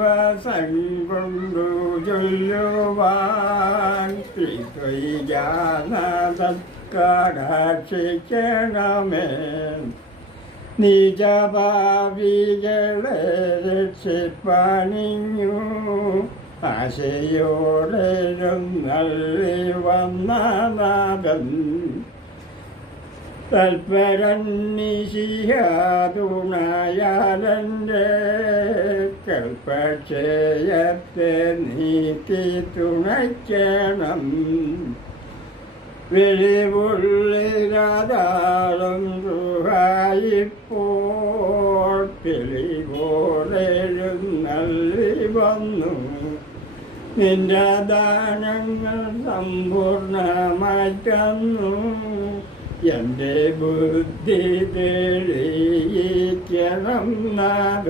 ദിവസം കൊണ്ടു ചൊല്ലുവാൻ ത്രിത്വൈജാനാഥൻ കടാക്ഷിക്കണമേ. നിജഭാവികളെ രക്ഷിപ്പണിഞ്ഞു ആശയോടെ എഴുന്നള്ളി വന്ന നാഥൻ തൽപരൻ നിശിയാതുണയാലൻ്റെ കൽപ്പക്ഷയത്തെ നീക്കി തുണയ്ക്കണം. വെളിവുള്ളിരാതാളം റുഹായിപ്പോൾ തെളിവോടെഴുന്നള്ളി വന്നു. നിന്റെ ദാനങ്ങൾ സമ്പൂർണമായി തന്നു. എൻ്റെ ബുദ്ധി തെളിയിക്കണം നാഥ.